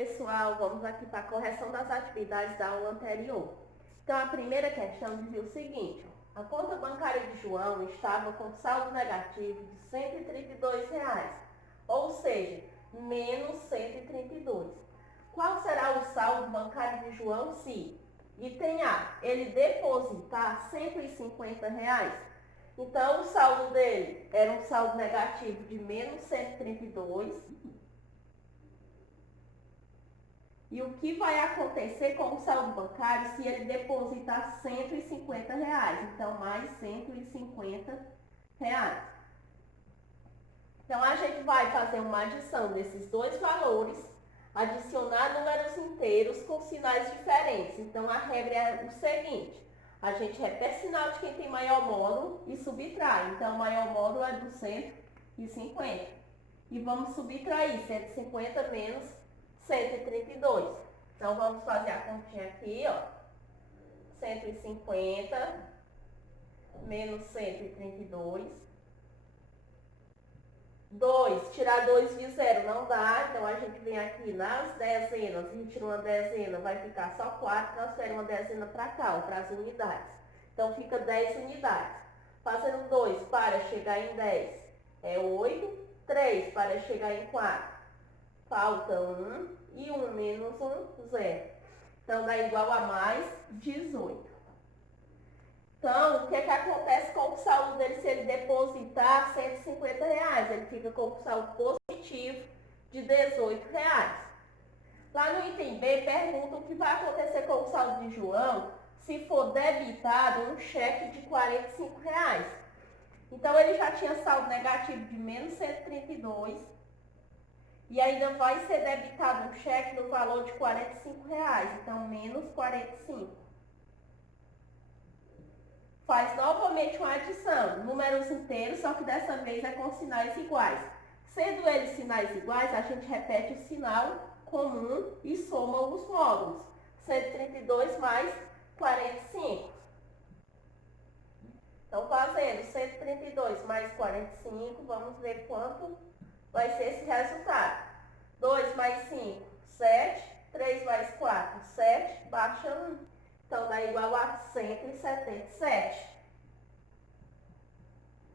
Pessoal, vamos aqui para a correção das atividades da aula anterior. Então, a primeira questão dizia o seguinte: a conta bancária de João estava com saldo negativo de R$ 132, ou seja, menos 132. Qual será o saldo bancário de João se, item A, ele depositar R$ 150? Então, o saldo dele era um saldo negativo de menos 132. E o que vai acontecer com o saldo bancário se ele depositar R$ 150? Então, mais R$ 150. Então, a gente vai fazer uma adição desses dois valores, adicionar números inteiros com sinais diferentes. Então, a regra é o seguinte: a gente repete sinal de quem tem maior módulo e subtrai. Então, o maior módulo é do 150. E vamos subtrair 150 menos 132. Então, vamos fazer a continha aqui, ó. 150 menos 132. 2, tirar 2 de 0 não dá, então a gente vem aqui nas dezenas, a gente tira uma dezena, vai ficar só 4, transfere uma dezena para cá, para as unidades. Então, fica 10 unidades. Fazendo 2 para chegar em 10 é 8, 3 para chegar em 4, falta 1, e 1 menos 1, 0. Então, dá igual a mais 18. Então, o que acontece com o saldo dele se ele depositar R$ 150? Ele fica com o saldo positivo de R$ 18. Lá no item B, pergunta o que vai acontecer com o saldo de João se for debitado um cheque de R$ 45. Então, ele já tinha saldo negativo de menos 132 e ainda vai ser debitado um cheque no valor de R$ 45. Então, menos 45. Faz novamente uma adição, números inteiros, só que dessa vez é com sinais iguais. Sendo eles sinais iguais, a gente repete o sinal comum e soma os módulos. 132 mais 45. Então, fazendo 132 mais 45, vamos ver quanto vai ser esse resultado. 2 mais 5, 7. 3 mais 4, 7. Baixa 1. Então, dá igual a 177.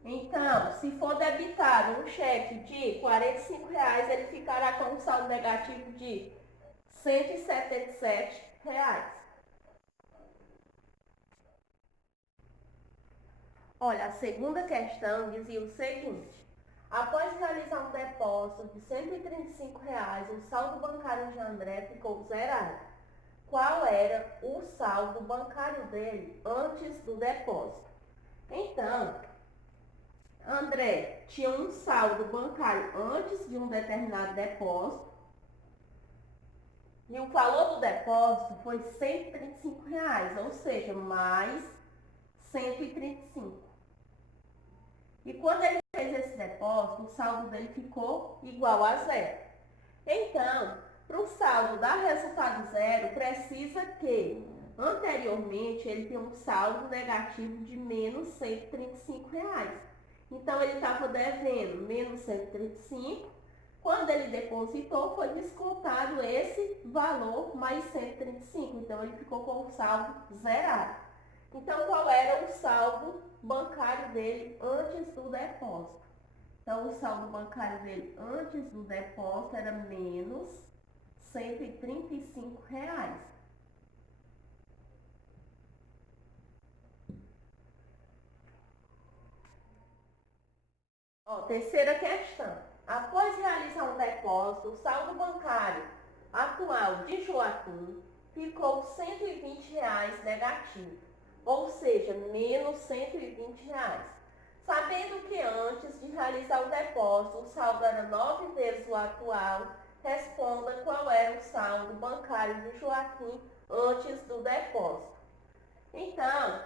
Então, se for debitado um cheque de R$ 45, ele ficará com um saldo negativo de R$ 177. Olha, a segunda questão dizia o seguinte: após realizar um depósito de R$ 135, o saldo bancário de André ficou zerado. Qual era o saldo bancário dele antes do depósito? Então, André tinha um saldo bancário antes de um determinado depósito e o valor do depósito foi R$ 135, ou seja, mais 135. E quando ele fez esse depósito, o saldo dele ficou igual a zero. Então, para o saldo dar resultado zero, precisa que anteriormente ele tenha um saldo negativo de menos R$ 135. Então, ele estava devendo menos 135. Quando ele depositou, foi descontado esse valor mais 135. Então, ele ficou com o saldo zerado. Então, qual era o saldo bancário dele antes do depósito? Então, o saldo bancário dele antes do depósito era menos R$ 135. Ó, terceira questão. Após realizar um depósito, o saldo bancário atual de Joaquim ficou R$ 120 negativo, ou seja, menos R$ 120. Sabendo que antes de realizar o depósito, o saldo era 9 vezes o atual, responda qual era o saldo bancário de Joaquim antes do depósito. Então,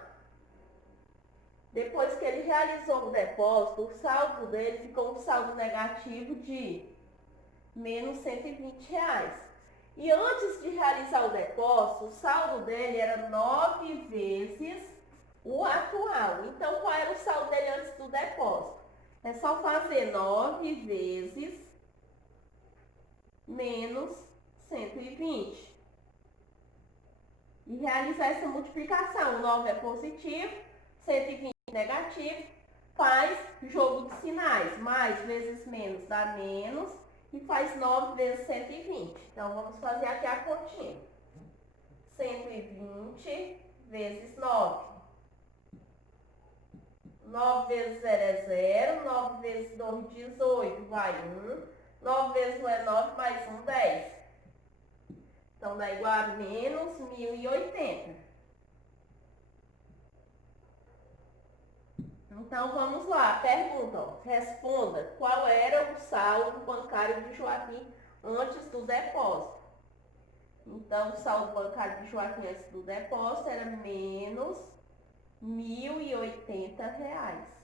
depois que ele realizou o depósito, o saldo dele ficou um saldo negativo de menos R$ 120. E antes de realizar o depósito, o saldo dele era 9 vezes o atual. Então, qual era o saldo dele antes do depósito? É só fazer 9 vezes menos 120. E realizar essa multiplicação. O 9 é positivo, 120 negativo, faz jogo de sinais. Mais vezes menos dá menos e faz 9 vezes 120. Então, vamos fazer aqui a continha. 120 vezes 9. 9 vezes 0 é 0, 9 vezes 2, 18, vai 1. 9 vezes 1 é 9, mais 1, 10. Então, dá igual a menos 1080. Então, vamos lá. Pergunta, ó. Responda qual era o saldo bancário de Joaquim antes do depósito. Então, o saldo bancário de Joaquim antes do depósito era menos R$ 1.080.